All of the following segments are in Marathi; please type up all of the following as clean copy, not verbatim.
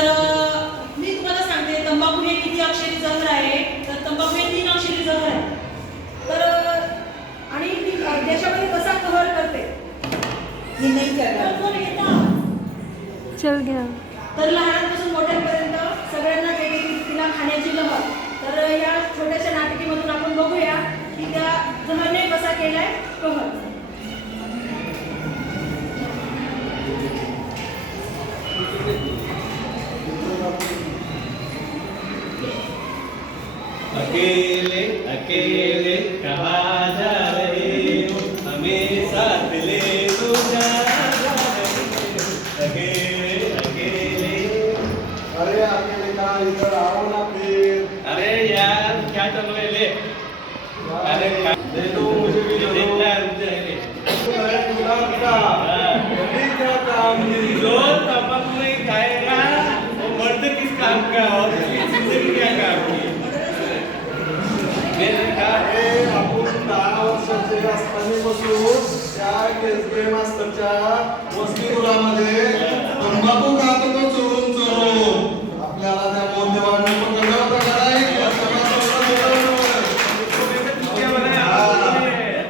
तर मी तुम्हाला सांगते तंबाखू हे किती अक्षरी जहर आहे. तर तंबाखू हे 3 अक्षरी जहर आहे. तर आणि ती देशामध्ये कसा कहर करते हे नाही करणार. चल घ्या. तर लहानांपासून मोठ्यांपर्यंत सगळ्यांना वेगवेगळी तिला खाण्याची लहर. तर या छोट्याशा नाटिकेमधून आपण बघूया की त्या जहरने कसा केलाय कहर. अकेले अकेले कहाँ जा रहे हो, हमें साथ ले तो जा रहे हो. अकेले अकेले. अरे अकेले का इधर आओ ना फिर. अरे यार क्या चल रहा है ले. अरे दे दो मुझे भी दे दो. क्या काम जो तंबाकू नहीं खाएगा वो मर्द किस काम का और उसकी जिंदगी क्या काम की. मैंने कहा आपण 10 वर्षाचे असतानापासून त्या केसबे मास्तरच्या वसतिगृहामध्ये तंबाखू खात होतो चोरून चोरून. आपल्याला त्या मौल्यवान पकडलं होतं का नाही?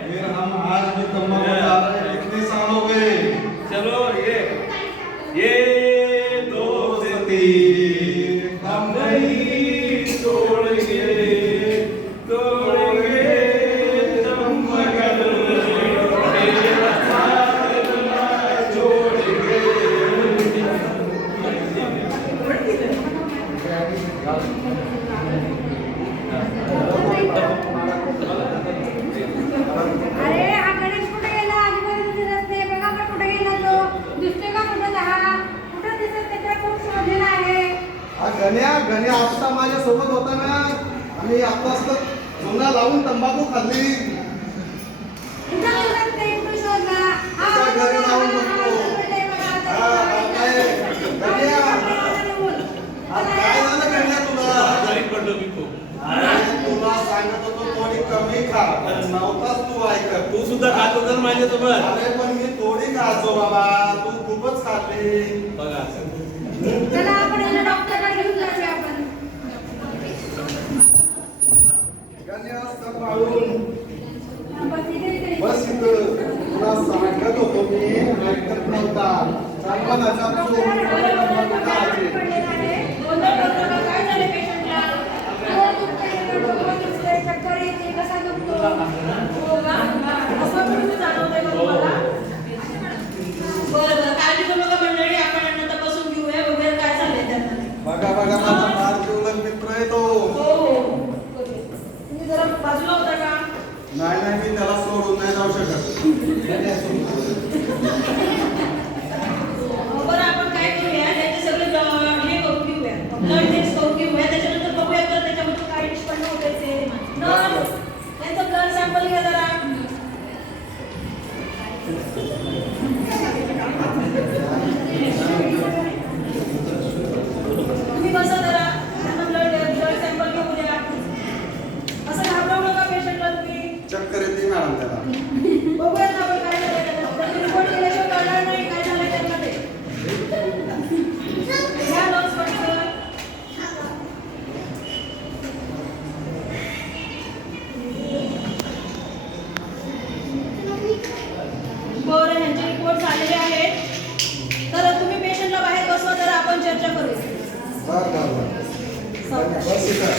फिर हम आज भी तंबाकू खा रहे हैं. कितने साल हो गए. चलो ये दोस्ती हम नहीं तोड़ेंगे तोड़ेंगे तुम मगर मेरा साथ ना छोड़ेंगे. अरे हा गणेश कुठे गेला? आजूबाजूला दिसत नाही. बघा बरं कुठे गेला तो. दिसतोय का कुठं हा? कुठं दिसत त्याच्या खूप शोधलेला आहे. हा गण्या आता माझ्या सोबत होता ना. आम्ही आता असतं जुना लावून तंबाखू खाल्ली. कुठं दिसत नाही तू शोधला. हा त्याच्या घरी जाऊन हा, बघतो. शोधलंय बघा. काय झालं गण्या तुला. आजारी पडलो मी खूप. अरे तुला सांगत होतो थोडी कमी खा. नव्हताच तू ऐकत. तू सुद्धा खातो तर माझ्यासोबत. अरे पण मी थोडी खातो बाबा. तू खूपच खाल्ली. बघा चला आपण याला डॉक्टरकडे घेऊन जाऊया आपण. गण्या सांभाळून बस इथे इथे. बस इथं. तुला सांगत होतो मी ऐकत नव्हता. सांगण्याचा पडलेला आहे. गोंधळ करू नका. काय झालं पेशंटला. डोकं दुखतंय, डोकं दुखतंय, चक्कर येते, घसा दुखतो. हो का. असं म्हणून जाणवतंय का तुम्हाला. बरं काळजी करू नका मंडळी. आपण यांना तपासून घेऊया वगैरे काय झालंय त्यांना. बघा बघा माझा फार जीवलग मित्र आहे तो. हो तुम्ही जरा बाजूला होता का. नाही नाही मी त्याला सोडून नाही जाऊ शकत. बरं आपण काय करूया त्याचे सगळे हे करून घेऊया. ब्लड टेस्ट करून घेऊया. त्याच्यानंतर बघूया तर त्याच्यामध्ये काय निष्पन्न होतंय ते. त्यांचं ब्लड सॅम्पल घ्या जरा. तुम्ही बसा जरा. त्यांना ब्लड सॅम्पल घेऊ द्या. असं घाबरवू नका पेशंटला तुम्ही. चक्कर येते मॅडम त्याला. बघूया ना आपण काय झालंय त्याला. त्याची रिपोर्ट केल्याशिवाय कळणार नाही काय झालंय त्यामध्ये. घ्या नर्स पटकन. बरं ह्यांचे रिपोर्ट झालेले आहेत. तर तुम्ही पेशंटला बाहेर बसवा तर आपण चर्चा करूया. बस इथं.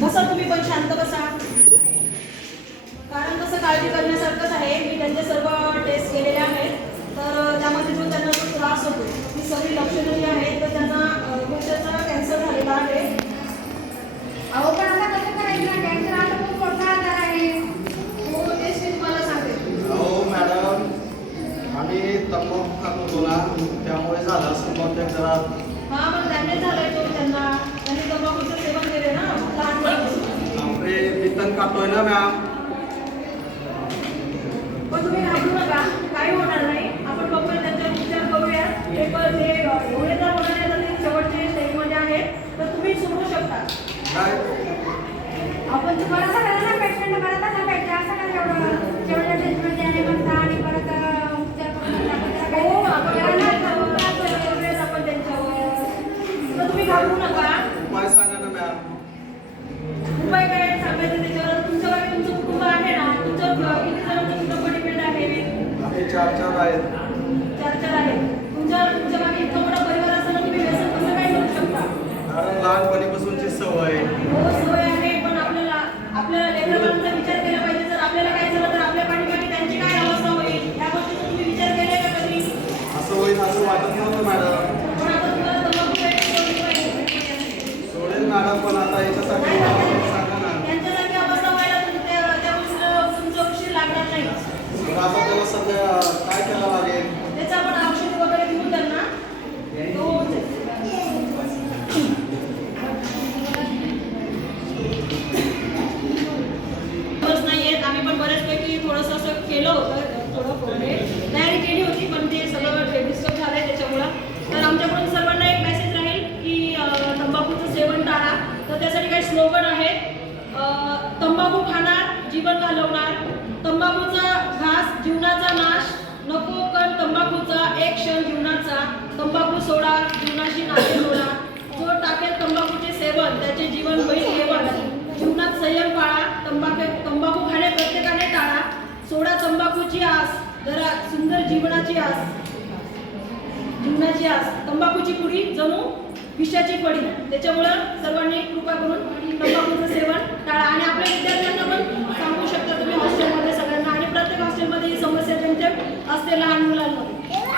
बसा तुम्ही पण शांत बसा. कारण कसं काळजी करण्यासारखंच आहे. मी त्यांचे सर्व टेस्ट केलेले आहेत. तर त्यामध्ये जो त्यांना जो त्रास होतो ती सगळी लक्षणं जी आहेत तर त्यांना त्वचेचा कॅन्सर झालेला आहे. अहो पण आता कसं करायचं. कॅन्सर आता खूप मोठा आजार आहे. हो तेच मी तुम्हाला सांगते. हो मॅडम आम्ही तंबाखू खात होतो ना त्यामुळे झालं असं बहुतेक जरा. हां पण त्यांनी झालंय तो त्यांनी तंबाखूचं सेवन केले ना लहानपणापासून. आपले पितन खातोय ना मॅम. पण तुम्ही घाबरू नका. काही होणार नाही. आपण बघूया त्यांचा उपचार करूया. पेपर जे एवढे जर होणार आहे तर ते शेवटचे स्टेजमध्ये आहेत. तर तुम्ही सोडू शकता. काय आपण तुम्हाला सगळ्यांना पेशंट बरं कसं पाहिजे असं काय एवढं जेवढ्या टेस्टमध्ये आणि म्हणता आणि परत उपचार करून हो आहेत. 4 आहेत. तुमच्या मागे इतकं मोठं परिवार असताना तुम्ही व्यसन कसं काय करू शकता? कारण लहानपणीपासूनची सवय. हो सवय आहे, पण आपल्याला लेकरांचा विचार केला पाहिजे. जर आपल्याला काय झालं तर आपल्या पाठीमागे त्यांची काय अवस्था होईल या गोष्टीचा तुम्ही विचार केला का कधी? असं होईल असं वाटत नव्हतं मॅडम. पण आता तुम्हाला तंबाखू सोडली पाहिजे. सोडेल मॅडम, पण आता याच्यासाठी मला सांगा ना. त्यांच्यासारखी अवस्था व्हायला त्या गोष्टीला तुमचा उशीर लागणार नाही. मग आता त्याला सध्या काय करावं लागेल? त्याचं आपण औषध वगैरे देऊन त्यांना तो होऊन जाईल. बस नाहीयेत. आम्ही पण बऱ्याचपैकी थोडंसं असं केलं होतं, थोडं तयारी केली होती, पण ते सगळं डिस्टर्ब झालंय त्याच्यामुळं. तर आमच्याकडून सर्वांना एक मेसेज राहील की तंबाखूचं सेवन टाळा. तर त्यासाठी काही स्लोगन आहेत. तंबाखू खाणार जीवन घालवणार, तंबाखूचा घास जीवनाचा नाश, नको कर तंबाखूचा एक क्षण जीवनाचा, तंबाखू सोडा जीवनाशी नाते जोडा, जो टाकेल तंबाखूचे सेवन त्याचे जीवन होईल केवळ, जीवनात संयम पाळा, तंबाखू खाणे प्रत्येकाने टाळा, सोडा तंबाखूची आस, जरा सुंदर जीवनाची आस, तंबाखूची पुडी जणू विषाची पडी. त्याच्यामुळं सर्वांनी कृपा करून तंबाखूचं सेवन टाळा. आणि आपल्या विद्यार्थ्यांना पण सांगू शकता तुम्ही हॉस्टेलमध्ये सगळ्यांना, आणि प्रत्येक हॉस्टेलमध्ये ही समस्या त्यांच्या असते लहान मुलांमध्ये.